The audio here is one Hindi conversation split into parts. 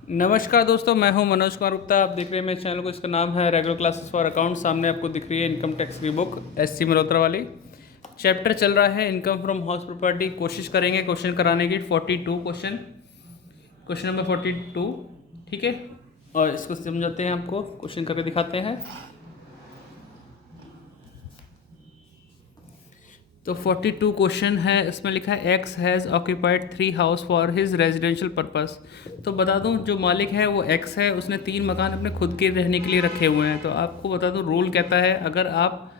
नमस्कार दोस्तों, मैं हूं मनोज कुमार गुप्ता। आप देख रहे हैं मेरे चैनल को। इसका नाम है रेगुलर क्लासेस फॉर अकाउंट। सामने आपको दिख रही है इनकम टैक्स की बुक SC मल्होत्रा वाली। चैप्टर चल रहा है इनकम फ्रॉम हाउस प्रॉपर्टी। कोशिश करेंगे क्वेश्चन कराने की। 42 क्वेश्चन नंबर 42। ठीक है, और इसको समझाते हैं, आपको क्वेश्चन करके दिखाते हैं। तो 42 क्वेश्चन है। इसमें लिखा है x has occupied 3 house for his residential purpose. तो बता दूं, जो मालिक है वो एक्स है। उसने 3 मकान अपने खुद के रहने के लिए रखे हुए हैं। तो आपको बता दूं, रूल कहता है अगर आप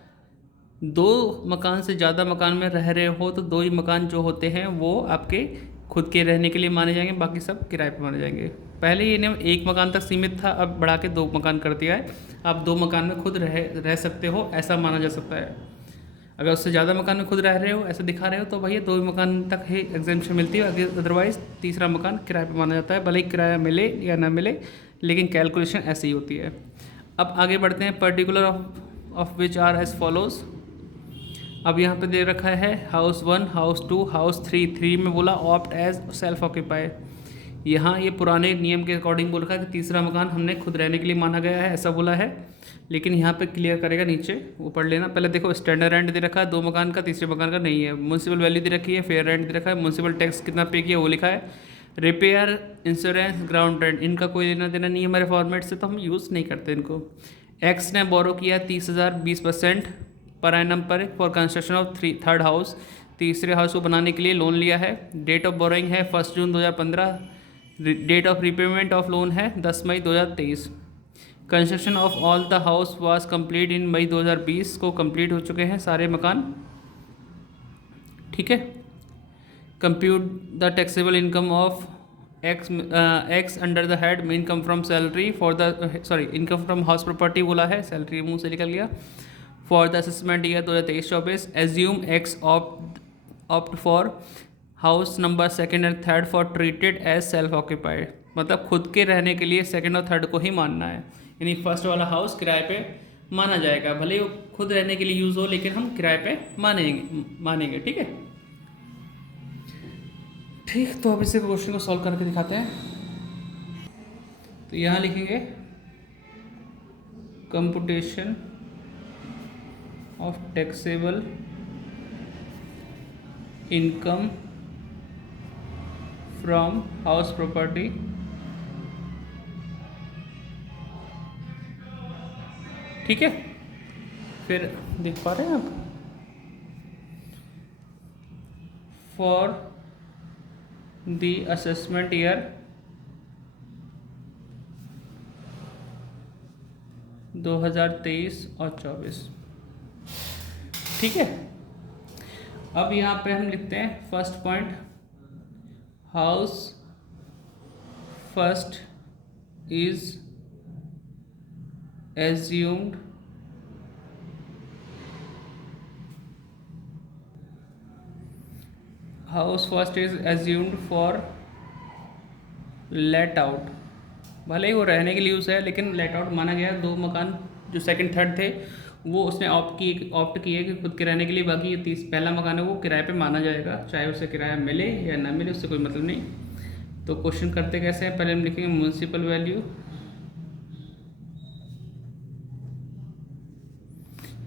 2 मकान से ज़्यादा मकान में रह रहे हो तो 2 ही मकान जो होते हैं वो आपके खुद के रहने के लिए माने जाएंगे, बाकी सब किराए पर माने जाएंगे। पहले ये नियम 1 मकान तक सीमित था, अब बढ़ा के 2 मकान कर दिया है। आप 2 मकान में खुद रह सकते हो, ऐसा माना जा सकता है। अगर उससे ज़्यादा मकान में खुद रह रहे हो, ऐसा दिखा रहे हो, तो भैया 2 ही मकान तक ही एग्जेम्पशन मिलती है। अदरवाइज़ तीसरा मकान किराए पे माना जाता है, भले ही किराया मिले या ना मिले, लेकिन कैलकुलेशन ऐसी ही होती है। अब आगे बढ़ते हैं। Particular of which are as follows. अब यहाँ पे दे रखा है हाउस 1, हाउस 2, हाउस 3 में बोला ऑप्ट एज सेल्फ ऑक्यूपाई। यहाँ ये पुराने नियम के अकॉर्डिंग बोल रखा है कि तीसरा मकान हमने खुद रहने के लिए माना गया है, ऐसा बोला है। लेकिन यहाँ पे क्लियर करेगा, नीचे वो पढ़ लेना। पहले देखो, स्टैंडर्ड रेंट दे रखा है 2 मकान का, तीसरे मकान का नहीं है। म्यूनसिपल वैल्यू दे रखी है, फेयर रेंट दे रखा है, म्यूनसिपल टैक्स कितना पे किया वो लिखा है। रिपेयर, इंश्योरेंस, ग्राउंड रेंट, इनका कोई लेना देना नहीं है हमारे फॉर्मेट से, तो हम यूज़ नहीं करते इनको। एक्स ने बोरो किया 30,000 20% पर एनम पर for construction of third house. तीसरे हाउस को बनाने के लिए लोन लिया है। डेट ऑफ बोरोइंग है 1 June 2015। Date of repayment of loan है 10 मई 2023। Construction of all the house was complete in मई 2020 को कंप्लीट हो चुके हैं सारे मकान। ठीक है। Compute the taxable income of X under the head income from salary for the income from house property बोला है, सैलरी मुंह से निकल गया। For the assessment year 2023-24 assume X opt for house number 2nd and 3rd for treated as self occupied. मतलब खुद के रहने के लिए 2nd और 3rd को ही मानना है, यानी फर्स्ट वाला हाउस किराए पे माना जाएगा। भले ही वो खुद रहने के लिए यूज़ हो, लेकिन हम किराए पे मानेंगे। ठीक है। ठीक, तो अब इसे क्वेश्चन को सॉल्व करके दिखाते हैं। तो यहाँ लिखेंगे computation of taxable income from house property ठीक है। फिर देख पा रहे हैं आप, फॉर द असेसमेंट ईयर 2023 और 24। ठीक है। अब यहाँ पे हम लिखते हैं first point, house first is assumed for let out. भले ही वो रहने के लिए यूज़ है, लेकिन लेट आउट माना गया। 2 मकान जो 2nd 3rd थे वो उसने ऑप्ट किए कि खुद के रहने के लिए। बाकी ये पहला मकान है वो किराए पे माना जाएगा, चाहे उसे किराया मिले या ना मिले, उससे कोई मतलब नहीं। तो क्वेश्चन करते कैसे हैं, पहले हम लिखेंगे म्यूनसिपल वैल्यू।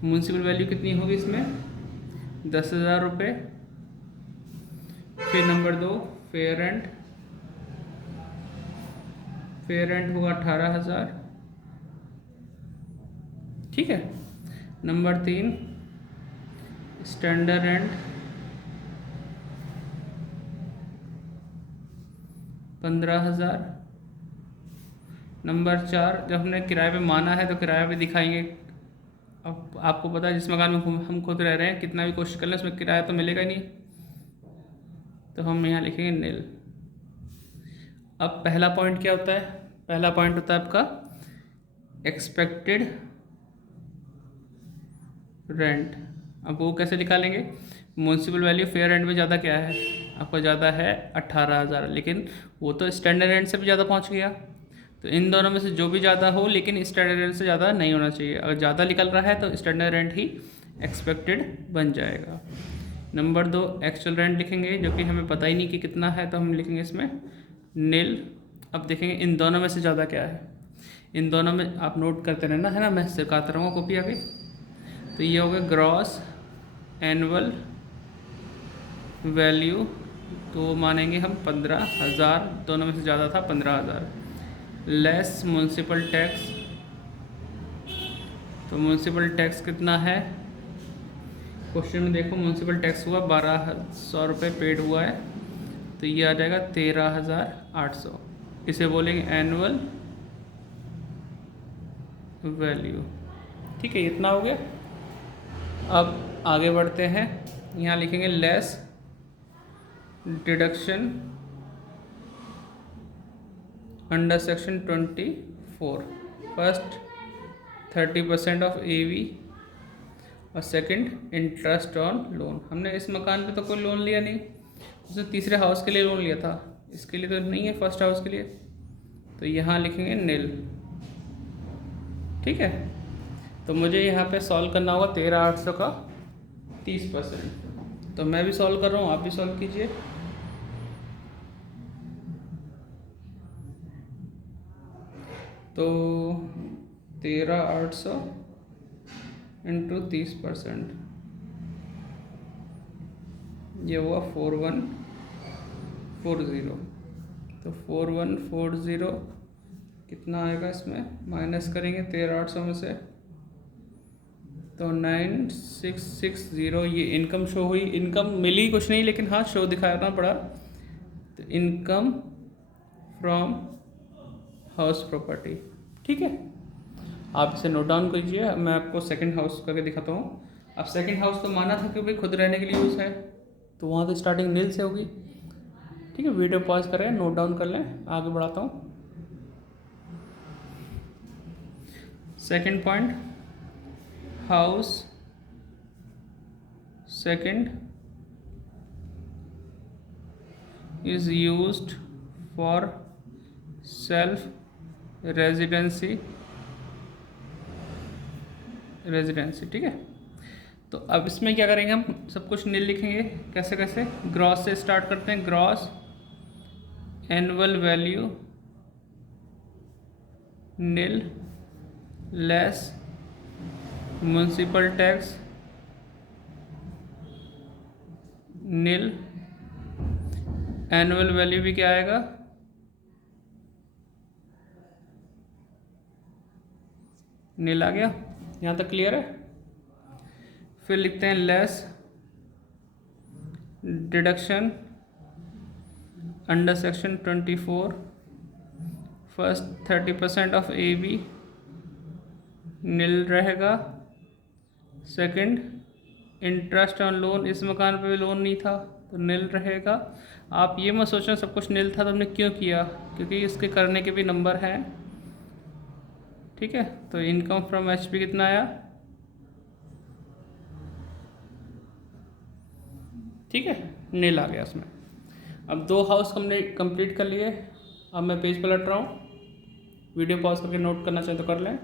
म्यूनसिपल वैल्यू कितनी होगी इसमें, 10,000 रुपये। फिर number 2 fair rent. Fair rent होगा 18,000। ठीक है। Number 3 standard rent 15,000। नंबर 4, जब हमने किराए पे माना है तो किराया भी दिखाएंगे। अब आपको पता है जिस मकान में हम खुद रह रहे हैं, कितना भी कोशिश कर लें उसमें किराया तो मिलेगा ही नहीं, तो हम यहाँ लिखेंगे नील। अब पहला पॉइंट क्या होता है, पहला पॉइंट होता है आपका एक्सपेक्टेड रेंट। अब वो कैसे निकालेंगे, म्यूनसिपल वैल्यू फेयर रेंट में ज़्यादा क्या है, आपका ज़्यादा है 18,000, लेकिन वो तो स्टैंडर्ड रेंट से भी ज़्यादा पहुंच गया। तो इन दोनों में से जो भी ज़्यादा हो, लेकिन स्टैंडर्ड रेंट से ज़्यादा नहीं होना चाहिए। अगर ज़्यादा निकल रहा है तो स्टैंडर्ड रेंट ही एक्सपेक्टेड बन जाएगा। नंबर 2 एक्चुअल रेंट लिखेंगे, जो कि हमें पता ही नहीं कि कितना है, तो हम लिखेंगे इसमें नील। अब देखेंगे इन दोनों में से ज़्यादा क्या है। इन दोनों में आप नोट करते रहना है ना, मैं सिखाता रहूँगा कॉपी आगे। तो ये हो गया ग्रॉस एनुअल वैल्यू, तो मानेंगे हम 15,000, दोनों में से ज़्यादा था 15,000, लेस म्यूनसिपल टैक्स। तो म्यूनसिपल टैक्स कितना है क्वेश्चन में देखो, म्यूनसिपल टैक्स हुआ 1,200 रुपये पेड हुआ है, तो ये आ जाएगा 13,800। इसे बोलेंगे एनुअल वैल्यू। ठीक है, इतना हो गया। अब आगे बढ़ते हैं, यहाँ लिखेंगे less deduction under section 24, first 30% of AV और सेकंड इंटरेस्ट ऑन लोन। हमने इस मकान पे तो कोई लोन लिया नहीं, उसने तीसरे हाउस के लिए लोन लिया था, इसके लिए तो नहीं है, फर्स्ट हाउस के लिए। तो यहाँ लिखेंगे नील। ठीक है, तो मुझे यहाँ पे सॉल्व करना होगा 13,800 का 30%। तो मैं भी सॉल्व कर रहा हूँ, आप भी सॉल्व कीजिए। तो 13,800 इंटू 30%, ये हुआ 4140। तो 4140 कितना आएगा, इसमें माइनस करेंगे 13,800 में से, तो 9,660। ये इनकम शो हुई, इनकम मिली कुछ नहीं, लेकिन हाँ शो दिखाना पड़ा। तो इनकम फ्रॉम हाउस प्रॉपर्टी। ठीक है, आप इसे नोट डाउन कीजिए, मैं आपको सेकंड हाउस करके दिखाता हूँ। अब सेकंड हाउस तो माना था कि भाई खुद रहने के लिए यूज़ है, तो वहाँ तो स्टार्टिंग नील से होगी। ठीक है, वीडियो पॉज करें, नोट डाउन कर लें, आगे बढ़ाता हूँ। Second point, house second is used for self residency. ठीक है, तो अब इसमें क्या करेंगे, हम सब कुछ नील लिखेंगे। कैसे कैसे, ग्रॉस से स्टार्ट करते हैं। Gross annual value nil, less municipal tax nil, annual value भी क्या आएगा, नील आ गया। यहाँ तक क्लियर है। फिर लिखते हैं less deduction under section 24, first 30% of AV नील रहेगा। सेकंड इंटरेस्ट ऑन लोन, इस मकान पे भी लोन नहीं था तो नील रहेगा। आप ये मत सोचना सब कुछ नील था तो हमने क्यों किया, क्योंकि इसके करने के भी नंबर हैं। ठीक है, तो इनकम फ्रॉम HP कितना आया, ठीक है, नील आ गया उसमें। अब 2 हाउस हमने कंप्लीट कर लिए। अब मैं पेज पलट रहा हूँ, वीडियो पॉज करके नोट करना चाहे तो कर लें।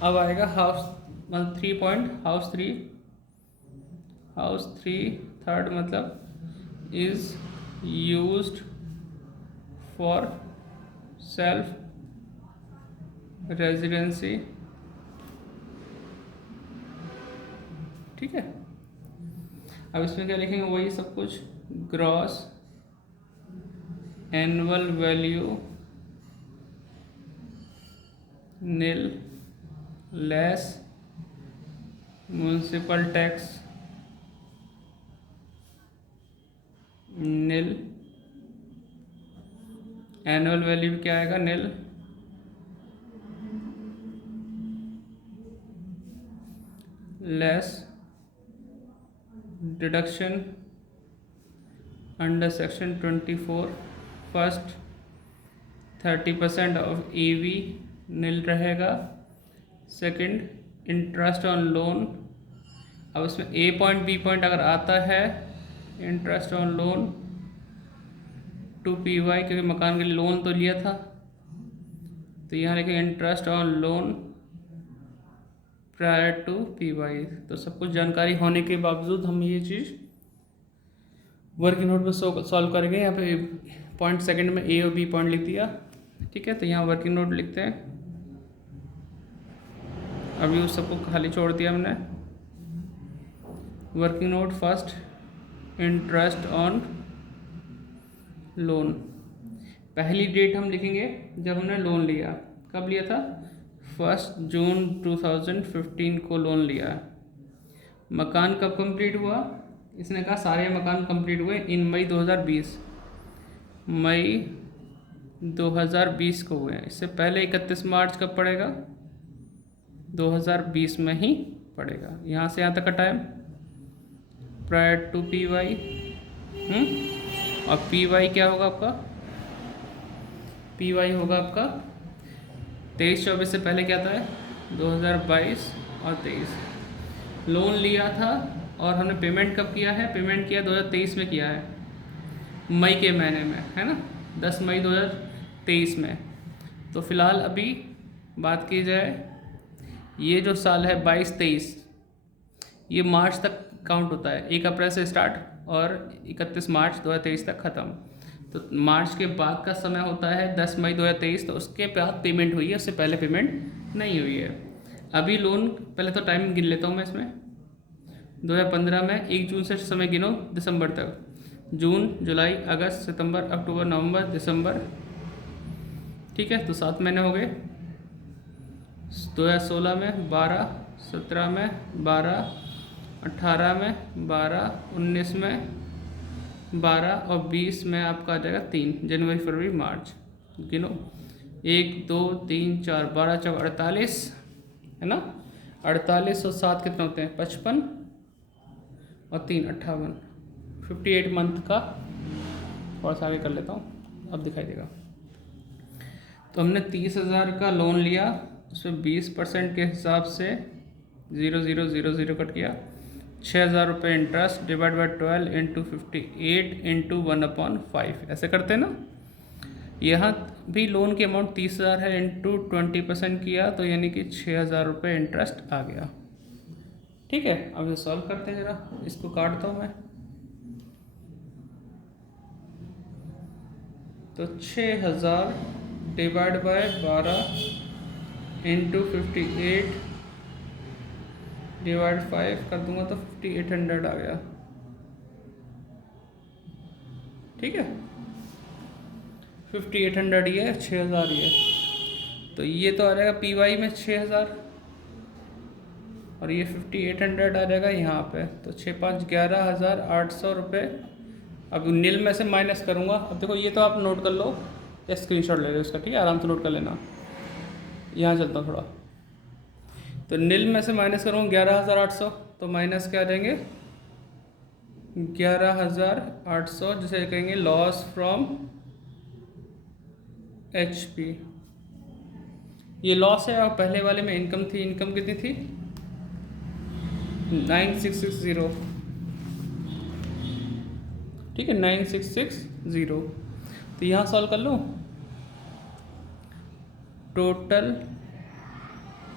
अब आएगा हाउस 3 पॉइंट, हाउस 3 थर्ड मतलब is used for self residency. ठीक है, अब इसमें क्या लिखेंगे, वही सब कुछ। Gross annual value nil, less municipal tax nil, annual value क्या आएगा, nil, less deduction under section 24, first 30% of EV nil रहेगा। सेकंड इंटरेस्ट ऑन लोन, अब इसमें A पॉइंट B पॉइंट अगर आता है, interest on loan to PY, क्योंकि मकान के लिए लोन तो लिया था, तो यहाँ लिखेंगे interest on loan prior to PY। तो सब कुछ जानकारी होने के बावजूद हम ये चीज़ वर्किंग नोट पर सॉल्व करेंगे। यहाँ पे पॉइंट सेकंड में ए और बी पॉइंट लिख दिया, ठीक है। तो यहाँ वर्किंग नोट लिखते हैं, अभी उस सबको खाली छोड़ दिया हमने। Working node first, interest on loan. पहली डेट हम लिखेंगे जब हमने लोन लिया। कब लिया था? 1 जून 2015 को लोन लिया। मकान कब कंप्लीट हुआ? इसने कहा सारे मकान कंप्लीट हुए इन मई 2020, मई 2020 को हुए। इससे पहले 31 मार्च कब पड़ेगा? 2020 में ही पड़ेगा। यहाँ से यहाँ तक का time prior to P Y. और पी वाई क्या होगा आपका? पी वाई होगा आपका 23-24 से पहले क्या था? 2022 और 23। लोन लिया था और हमने पेमेंट कब किया है? पेमेंट किया 2023 में किया है, मई के महीने में, है ना, 10 मई 2023 में। तो फ़िलहाल अभी बात की जाए, ये जो साल है 22-23, ये मार्च तक काउंट होता है। 1 अप्रैल से स्टार्ट और 31 मार्च 2023 तक ख़त्म। तो मार्च के बाद का समय होता है 10 मई 2023। तो उसके बाद पेमेंट हुई है, उससे पहले पेमेंट नहीं हुई है। अभी लोन, पहले तो टाइम गिन लेता हूँ मैं इसमें। 2015 में 1 जून से समय गिनो दिसंबर तक, जून, जुलाई, अगस्त, सितंबर, अक्टूबर, नवंबर, दिसंबर, ठीक है। तो 7 महीने हो गए। 2016 में 12, 17 में 12, 18 में 12, 19 में 12 और 20 में आपका आ जाएगा 3, जनवरी, फरवरी, मार्च। गिनो 1 2 3 4, 12 4 48, है ना। 48 और 7 कितने होते हैं? 55 और 3 58, 58 मंथ का। थोड़ा सा आगे कर लेता हूँ, अब दिखाई देगा। तो हमने 30,000 का लोन लिया, उसमें 20% के हिसाब से 0,000 कट किया। 6,000 रुपये interest divide by 12 into 58 into 1/5, ऐसे करते हैं ना। यहाँ भी लोन की अमाउंट 30,000 है, इंटू 20% किया, तो यानी कि 6,000 रुपये इंटरेस्ट आ गया, ठीक है। अब ये सॉल्व करते हैं, ज़रा इसको काटता हूँ मैं। तो 6,000 डिवाइड बाय 12 इंटू 58 डिवाइड 5 कर दूंगा तो 5800 आ गया, ठीक है। 5800 ये, 6,000 ये, तो ये तो आ जाएगा पी वाई में 6,000 और ये 5800 आ जाएगा यहाँ पे। तो 6 5 11,800 रुपये। अब नील में से माइनस करूँगा। अब देखो ये तो आप नोट कर लो या स्क्रीनशॉट ले लो इसका, ठीक है, आराम से नोट कर लेना। यहाँ चलता हूँ थोड़ा। तो नील में से माइनस करूँगा 11,800, तो माइनस क्या आ जाएंगे 11,800, जिसे कहेंगे लॉस फ्रॉम HP। ये लॉस है और पहले वाले में इनकम थी। इनकम कितनी थी? 9660, ठीक है, 9660। तो यहाँ सॉल्व कर लो। Total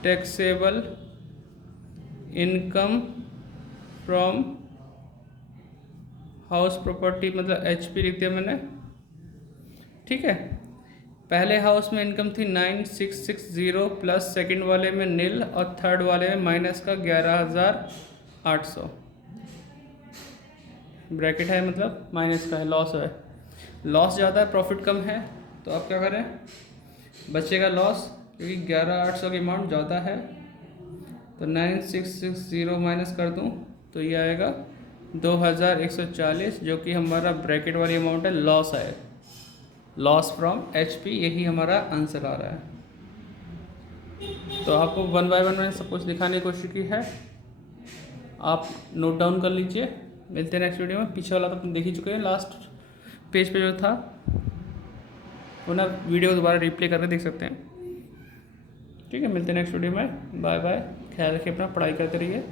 taxable income from house property, मतलब HP लिख दिया मैंने, ठीक है। पहले हाउस में इनकम थी 9660 प्लस सेकंड वाले में नील और थर्ड वाले में माइनस का 11,800। ब्रैकेट है मतलब माइनस का है, लॉस है। लॉस ज़्यादा है, प्रॉफिट कम है, तो आप क्या करें, बचेगा लॉस, क्योंकि 11,800 की अमाउंट ज़्यादा है। तो 9660 माइनस कर दूँ तो ये आएगा 2,140, जो कि हमारा ब्रैकेट वाली अमाउंट है, लॉस है, लॉस फ्रॉम HP। यही हमारा आंसर आ रहा है। तो आपको 1 बाय 1 मैंने सब कुछ दिखाने की कोशिश की है, आप नोट डाउन कर लीजिए। मिलते हैं नेक्स्ट वीडियो में। पीछे वाला तो अपन देख ही चुके हैं, लास्ट पेज पे जो था वो ना, वीडियो दोबारा रिप्ले करके देख सकते हैं, ठीक है। मिलते हैं नेक्स्ट वीडियो में। बाय बाय, ख्याल रखिए अपना, पढ़ाई करते रहिए।